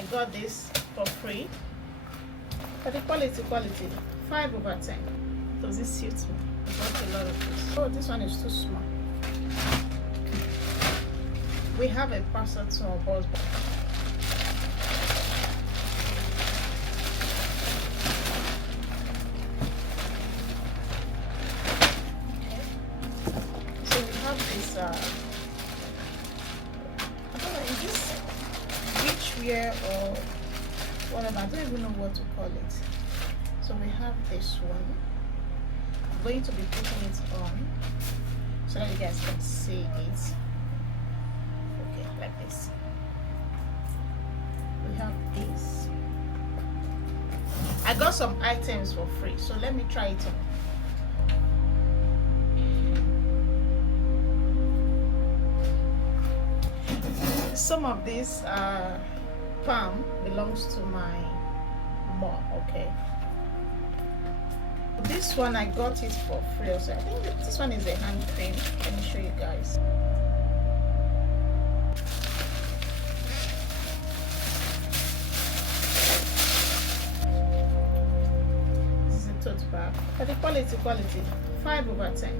I got this for free. But the quality, 5/10. Does this suit me? I got a lot of this. Oh, this one is too small. We have a parcel to our boss. Okay. So we have this I don't know, is this beachwear or whatever? I don't even know what to call it. So we have this one. I'm going to be putting it on so that you guys can see it. Okay, like this. We have this. I got some items for free, so let me try it on. Some of this palm belongs to my mom. Okay, this one I got it for free also. I think this one is a hand cream. Let me show you guys. This is a tote bag, but the quality 5/10.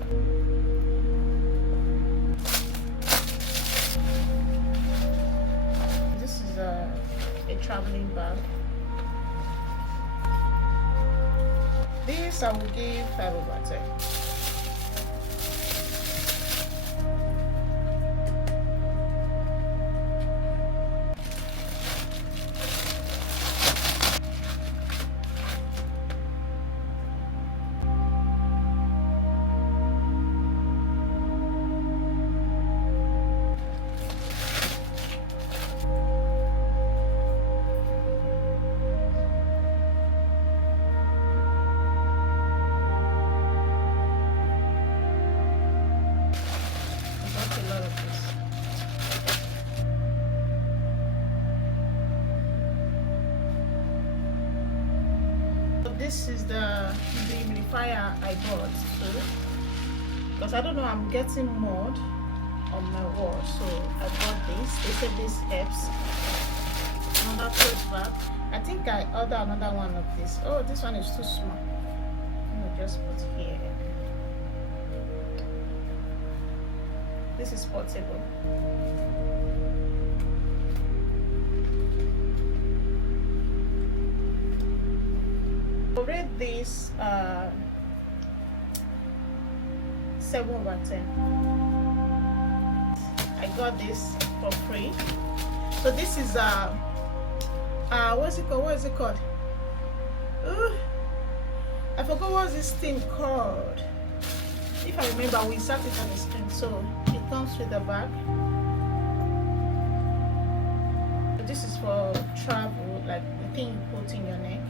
A traveling bag. This I will give 5/10. This is the humidifier I bought too, because I don't know, I'm getting mud on my wall, so I bought this. They said this helps. Another tote bag. I think I ordered another one of this. Oh, this one is too small. I'm gonna just put here. This is portable. I rate this 7/10. I got this for free. So this is what's it called? What is it called? I forgot what's this thing called. If I remember, we insert it on the screen. So it comes with the bag. This is for travel, like the thing you put in your neck.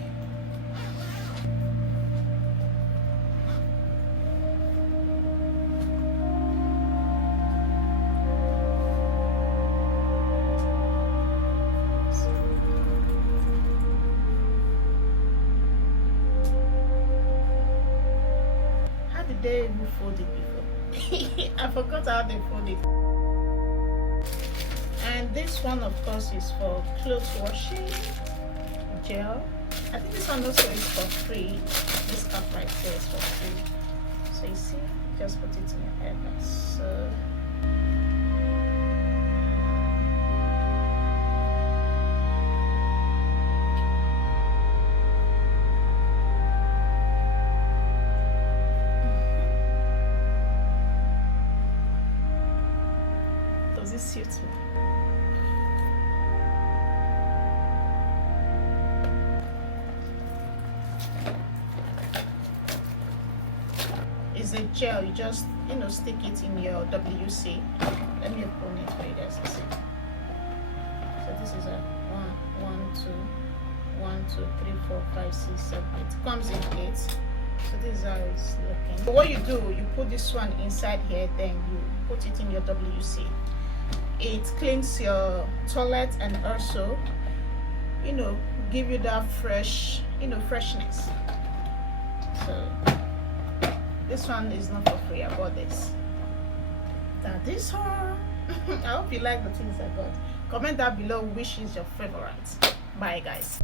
They even fold it before. I forgot how they fold it. And this one, of course, is for clothes washing gel. I think this one also is for free. This cup right here is for free. So you see, just put it in your hair like so. Does this suit me? It's a gel, you just stick it in your WC. Let me open it for you guys to see. So this is a 1, 2, 3, 4, 5, 6, 7, 8. It comes in 8. So this is how it's looking. So what you do, you put this one inside here, then you put it in your WC. It cleans your toilet and also give you that fresh freshness. So this one is not for free. I bought this. That is all. I hope you like the things I got. Comment down below which is your favorite. Bye guys.